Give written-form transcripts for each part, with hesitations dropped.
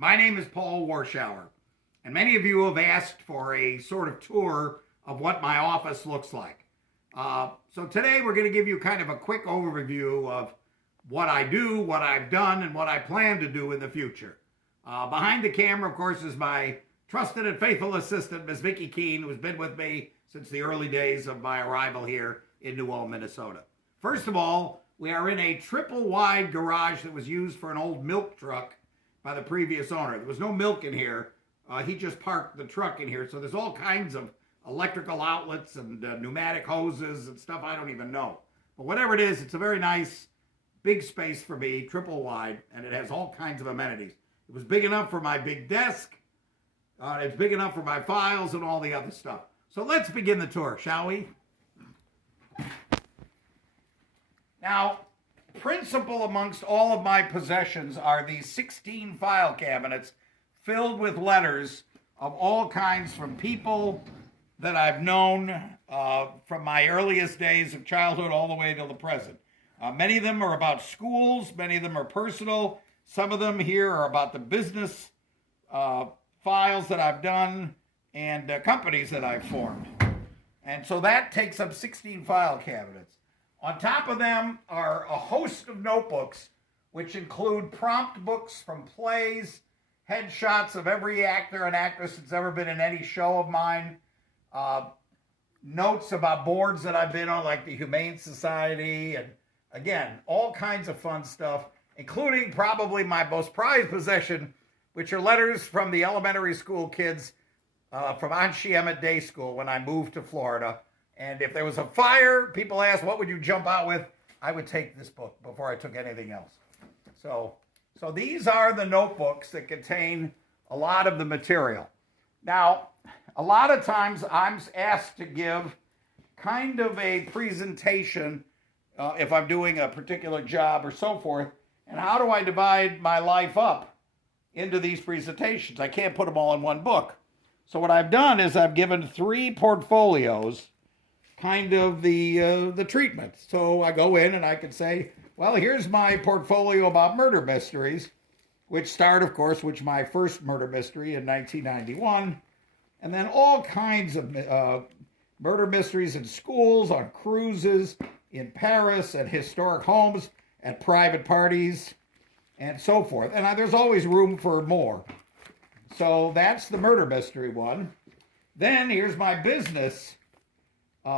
My name is Paul Warshauer, and many of you have asked for a sort of tour of what my office looks like. So today we're going to give you kind of a quick overview of what I do, what I've done, and what I plan to do in the future. Behind the camera, of course, is my trusted and faithful assistant, Ms. Vicki Keene, who's been with me since the early days of my arrival here in New Ulm, Minnesota. First of all, we are in a triple-wide garage that was used for an old milk truck by the previous owner. There was no milk in here. He just parked the truck in here. So there's all kinds of electrical outlets and pneumatic hoses and stuff I don't even know. But whatever it is, it's a very nice, big space for me, triple wide, and it has all kinds of amenities. It was big enough for my big desk. It's big enough for my files and all the other stuff. So let's begin the tour, shall we? Now, principal amongst all of my possessions are these 16 file cabinets filled with letters of all kinds from people that I've known from my earliest days of childhood all the way till the present. Many of them are about schools, many of them are personal. Some of them here are about the business files that I've done and companies that I've formed. And so that takes up 16 file cabinets. On top of them are a host of notebooks, which include prompt books from plays, headshots of every actor and actress that's ever been in any show of mine, notes about boards that I've been on, like the Humane Society, and again, all kinds of fun stuff, including probably my most prized possession, which are letters from the elementary school kids from Anshe Emmett Day School when I moved to Florida. And if there was a fire, people asked, what would you jump out with? I would take this book before I took anything else. So these are the notebooks that contain a lot of the material. Now, a lot of times I'm asked to give kind of a presentation if I'm doing a particular job or so forth. And how do I divide my life up into these presentations? I can't put them all in one book. So what I've done is I've given 3 portfolios kind of the treatment. So I go in and I can say, well, here's my portfolio about murder mysteries, which start, of course, with my first murder mystery in 1991, and then all kinds of murder mysteries in schools, on cruises, in Paris, at historic homes, at private parties, and so forth. And there's always room for more. So that's the murder mystery one. Then here's my business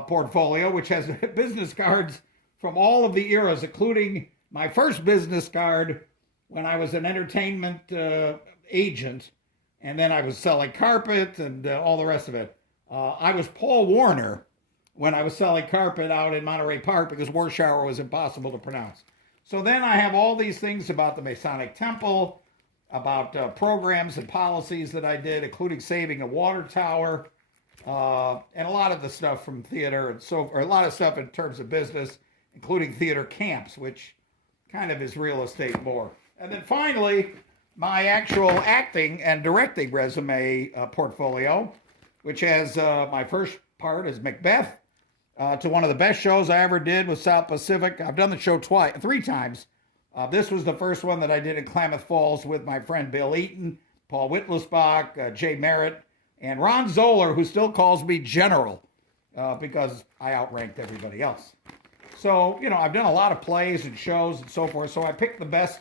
portfolio, which has business cards from all of the eras, including my first business card when I was an entertainment agent, and then I was selling carpet and all the rest of it. I was Paul Warner when I was selling carpet out in Monterey Park because Warshauer was impossible to pronounce. So then I have all these things about the Masonic Temple, about programs and policies that I did, including saving a water tower, and a lot of the stuff from theater and or a lot of stuff in terms of business, including theater camps, which kind of is real estate more. And then finally, my actual acting and directing resume portfolio, which has my first part as Macbeth, to one of the best shows I ever did with South Pacific. I've done the show 3 times. This was the first one that I did in Klamath Falls with my friend Bill Eaton, Paul Whittlesbach, Jay Merritt, and Ron Zoller, who still calls me General because I outranked everybody else. So, I've done a lot of plays and shows and so forth, so I picked the best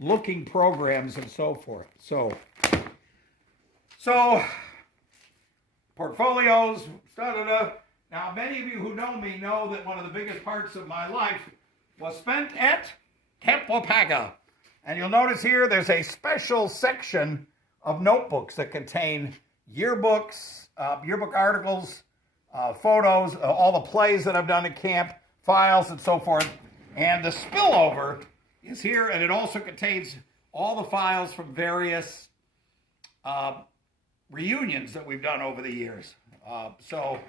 looking programs and so forth. So portfolios, da-da-da. Now, many of you who know me know that one of the biggest parts of my life was spent at Templepaga. And you'll notice here there's a special section of notebooks that contain yearbooks, yearbook articles, photos, all the plays that I've done at camp, files, and so forth. And the spillover is here, and it also contains all the files from various reunions that we've done over the years. So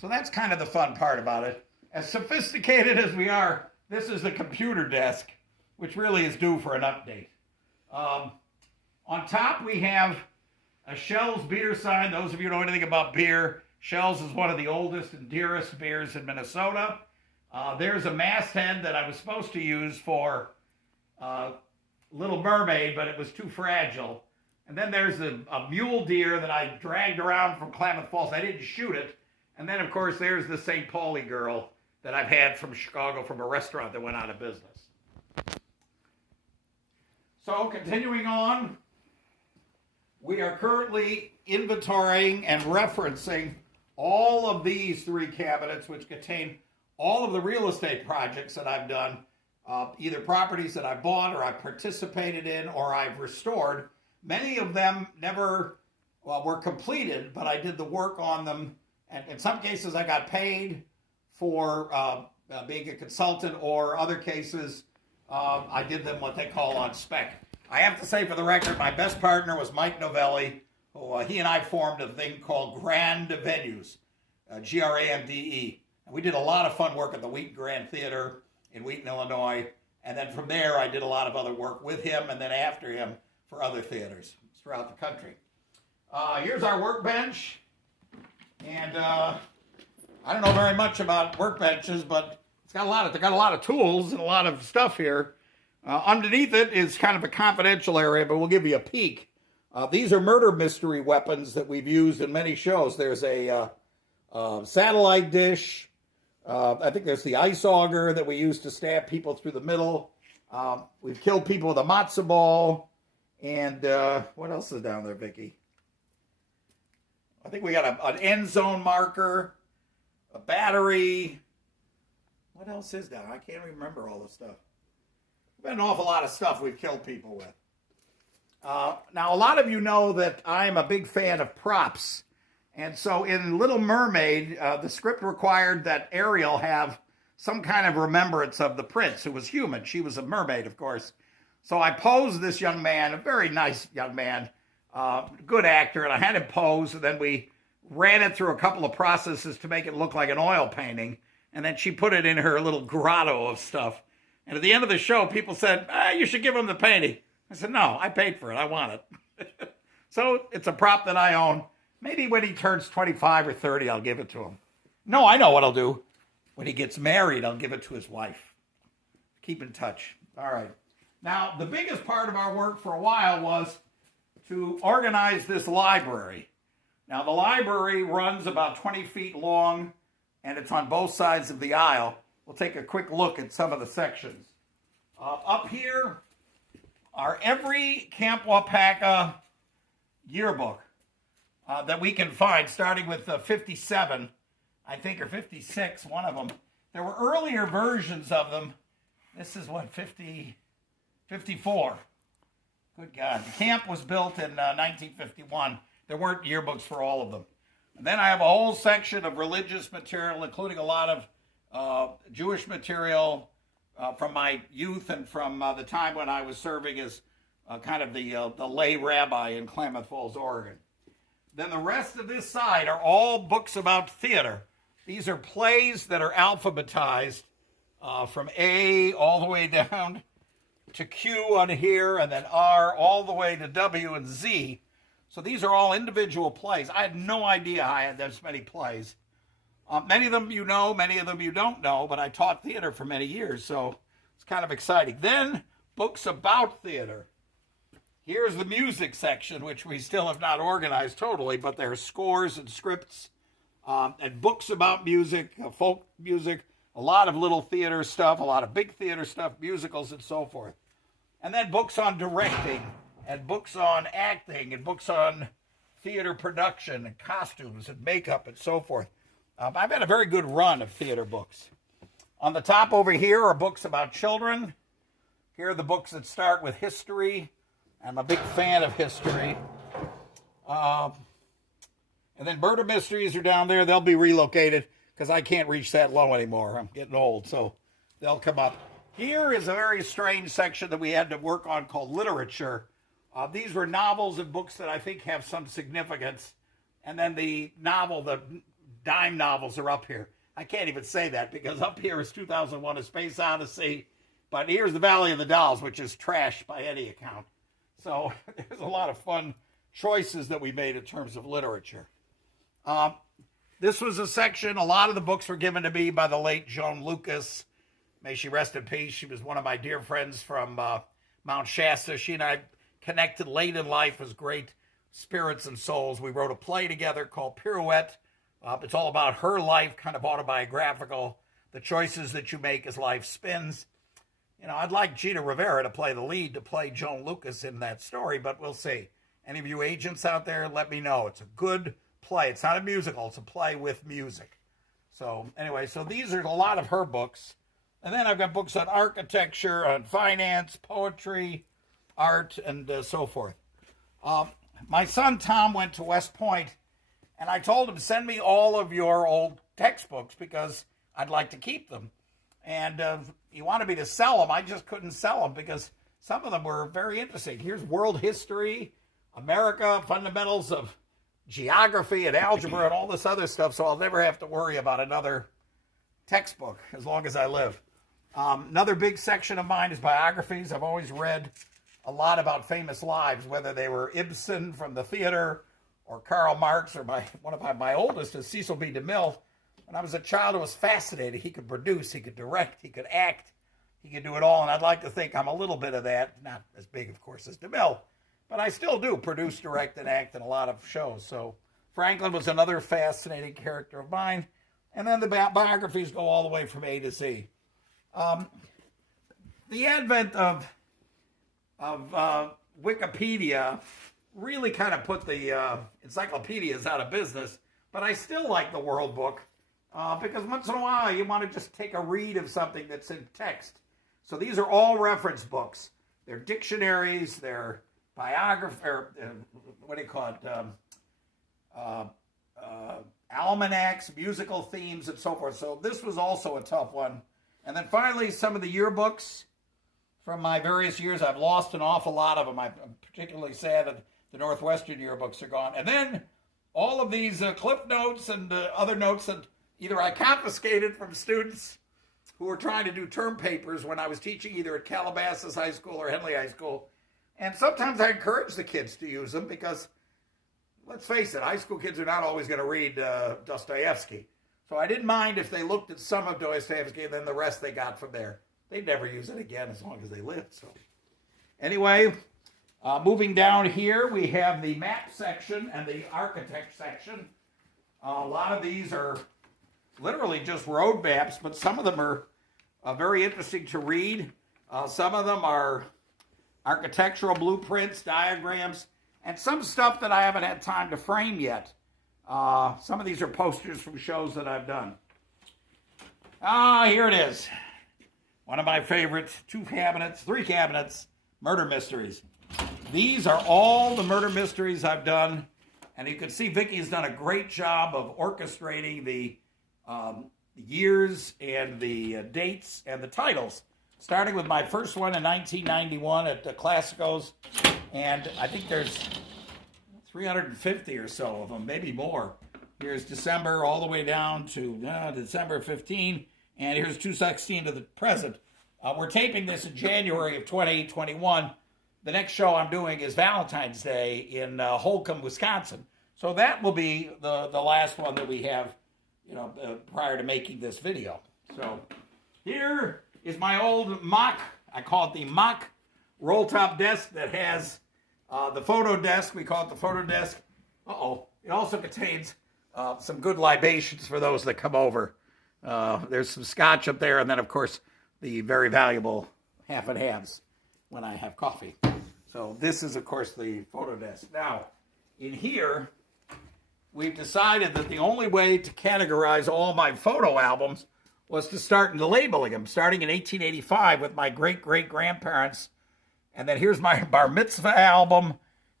that's kind of the fun part about it. As sophisticated as we are, this is the computer desk, which really is due for an update. On top, we have a Shell's beer sign. Those of you who know anything about beer, Shell's is one of the oldest and dearest beers in Minnesota. There's a masthead that I was supposed to use for Little Mermaid, but it was too fragile. And then there's a mule deer that I dragged around from Klamath Falls. I didn't shoot it. And then, of course, there's the St. Pauli girl that I've had from Chicago from a restaurant that went out of business. So, continuing on, we are currently inventorying and referencing all of these 3 cabinets, which contain all of the real estate projects that I've done, either properties that I bought or I've participated in or I've restored. Many of them never were completed, but I did the work on them. And in some cases, I got paid for being a consultant, or other cases, I did them what they call on spec. I have to say, for the record, my best partner was Mike Novelli. Who, he and I formed a thing called Grand Venues, Grande. And we did a lot of fun work at the Wheaton Grand Theater in Wheaton, Illinois. And then from there, I did a lot of other work with him and then after him for other theaters throughout the country. Here's our workbench. And I don't know very much about workbenches, but they got a lot of tools and a lot of stuff here. Underneath it is kind of a confidential area, but we'll give you a peek. These are murder mystery weapons that we've used in many shows. There's a satellite dish. I think there's the ice auger that we use to stab people through the middle. We've killed people with a matzo ball. And what else is down there, Vicki? I think we got an end zone marker, a battery. What else is down? I can't remember all the stuff. We've got an awful lot of stuff we've killed people with. Now, a lot of you know that I'm a big fan of props. And so in Little Mermaid, the script required that Ariel have some kind of remembrance of the prince, who was human. She was a mermaid, of course. So I posed this young man, a very nice young man, good actor, and I had him pose, and then we ran it through a couple of processes to make it look like an oil painting, and then she put it in her little grotto of stuff. And at the end of the show, people said, you should give him the painting. I said, no, I paid for it. I want it. So it's a prop that I own. Maybe when he turns 25 or 30, I'll give it to him. No, I know what I'll do. When he gets married, I'll give it to his wife. Keep in touch. All right. Now, the biggest part of our work for a while was to organize this library. Now, the library runs about 20 feet long, and it's on both sides of the aisle. We'll take a quick look at some of the sections. Up here are every Camp Wapaka yearbook that we can find, starting with 57, I think, or 56, one of them. There were earlier versions of them. This is what, 54. Good God. The camp was built in 1951. There weren't yearbooks for all of them. And then I have a whole section of religious material, including a lot of Jewish material from my youth and from the time when I was serving as kind of the lay rabbi in Klamath Falls, Oregon. Then the rest of this side are all books about theater. These are plays that are alphabetized from A all the way down to Q on here, and then R all the way to W and Z. So these are all individual plays. I had no idea I had this many plays. Many of them you know, many of them you don't know, but I taught theater for many years, so it's kind of exciting. Then, books about theater. Here's the music section, which we still have not organized totally, but there are scores and scripts and books about music, folk music, a lot of little theater stuff, a lot of big theater stuff, musicals, and so forth. And then books on directing, and books on acting, and books on theater production, and costumes, and makeup, and so forth. I've had a very good run of theater books. On the top over here are books about children. Here are the books that start with history. I'm a big fan of history. And then murder mysteries are down there. They'll be relocated because I can't reach that low anymore. I'm getting old, so they'll come up. Here is a very strange section that we had to work on called literature. These were novels and books that I think have some significance. And then the dime novels are up here. I can't even say that because up here is 2001: A Space Odyssey. But here's The Valley of the Dolls, which is trash by any account. So there's a lot of fun choices that we made in terms of literature. This was a section, a lot of the books were given to me by the late Joan Lucas. May she rest in peace. She was one of my dear friends from Mount Shasta. She and I connected late in life as great spirits and souls. We wrote a play together called Pirouette. It's all about her life, kind of autobiographical, the choices that you make as life spins. You know, I'd like Gina Rivera to play the lead, to play Joan Lucas in that story, but we'll see. Any of you agents out there, let me know. It's a good play. It's not a musical. It's a play with music. So anyway, so these are a lot of her books. And then I've got books on architecture, on finance, poetry, art, and so forth. My son Tom went to West Point, and I told him, send me all of your old textbooks because I'd like to keep them. And he wanted me to sell them. I just couldn't sell them because some of them were very interesting. Here's world history, America, fundamentals of geography and algebra and all this other stuff, so I'll never have to worry about another textbook as long as I live. Another big section of mine is biographies. I've always read a lot about famous lives, whether they were Ibsen from the theater or Karl Marx, or one of my oldest is Cecil B. DeMille. When I was a child, it was fascinating. He could produce, he could direct, he could act, he could do it all, and I'd like to think I'm a little bit of that. Not as big, of course, as DeMille, but I still do produce, direct, and act in a lot of shows. So Franklin was another fascinating character of mine. And then the biographies go all the way from A to Z. The advent of Wikipedia really kind of put the encyclopedias out of business, but I still like the World Book because once in a while you want to just take a read of something that's in text. So these are all reference books. They're dictionaries, they're biography, or what do you call it? Almanacs, musical themes, and so forth. So this was also a tough one. And then finally, some of the yearbooks from my various years. I've lost an awful lot of them. I'm particularly sad that the Northwestern yearbooks are gone. And then all of these cliff notes and other notes that either I confiscated from students who were trying to do term papers when I was teaching either at Calabasas High School or Henley High School. And sometimes I encourage the kids to use them because, let's face it, high school kids are not always going to read Dostoevsky. So I didn't mind if they looked at some of Dostoevsky and then the rest they got from there. They'd never use it again as long as they lived. So anyway, moving down here, we have the map section and the architect section. A lot of these are literally just road maps, but some of them are very interesting to read. Some of them are architectural blueprints, diagrams, and some stuff that I haven't had time to frame yet. Some of these are posters from shows that I've done. Here it is. One of my favorites, three cabinets, murder mysteries. These are all the murder mysteries I've done. And you can see Vicky's done a great job of orchestrating the years and the dates and the titles. Starting with my first one in 1991 at the Classicos. And I think there's 350 or so of them, maybe more. Here's December all the way down to December 15. And here's 216 to the present. We're taping this in January of 2021. The next show I'm doing is Valentine's Day in Holcomb, Wisconsin. So that will be the last one that we have, prior to making this video. So here is my old mock, I call it the mock roll-top desk that has the photo desk. We call it the photo desk. It also contains some good libations for those that come over. There's some scotch up there, and then, of course, the very valuable half and halves when I have coffee. So this is, of course, the photo desk. Now, in here, we've decided that the only way to categorize all my photo albums was to start into labeling them, starting in 1885 with my great-great-grandparents. And then here's my bar mitzvah album,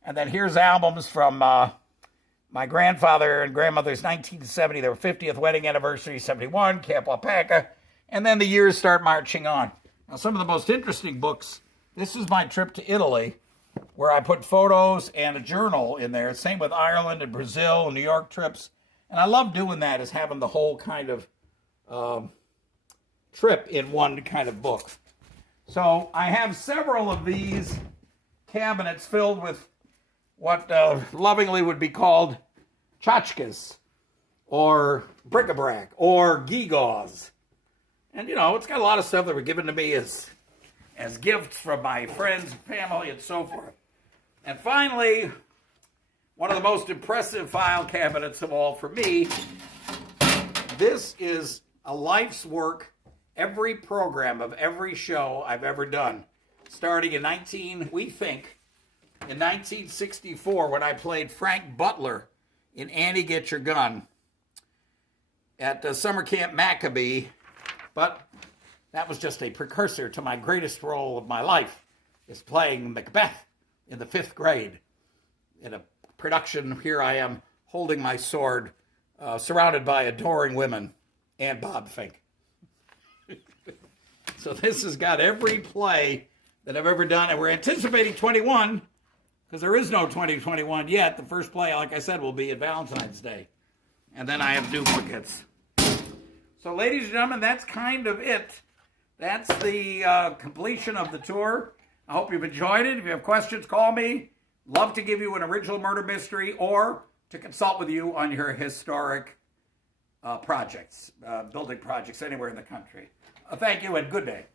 and then here's albums from my grandfather and grandmother's 1970, their 50th wedding anniversary, 71, Camp Alpaca, and then the years start marching on. Now, some of the most interesting books, this is my trip to Italy, where I put photos and a journal in there. Same with Ireland and Brazil and New York trips. And I love doing that, is having the whole kind of trip in one kind of book. So I have several of these cabinets filled with what lovingly would be called tchotchkes, or bric-a-brac, or gewgaws. And, it's got a lot of stuff that were given to me as as gifts from my friends, family, and so forth. And finally, one of the most impressive file cabinets of all for me. This is a life's work, every program of every show I've ever done, starting in 1964 when I played Frank Butler in Annie Get Your Gun at Summer Camp Maccabee. But that was just a precursor to my greatest role of my life, is playing Macbeth in the 5th grade. In a production, here I am holding my sword, surrounded by adoring women and Bob Fink. So this has got every play that I've ever done, and we're anticipating 21, because there is no 2021 yet. The first play, like I said, will be at Valentine's Day. And then I have duplicates. So ladies and gentlemen, that's kind of it. That's the completion of the tour. I hope you've enjoyed it. If you have questions, call me. Love to give you an original murder mystery or to consult with you on your historic projects, building projects anywhere in the country. Thank you and good day.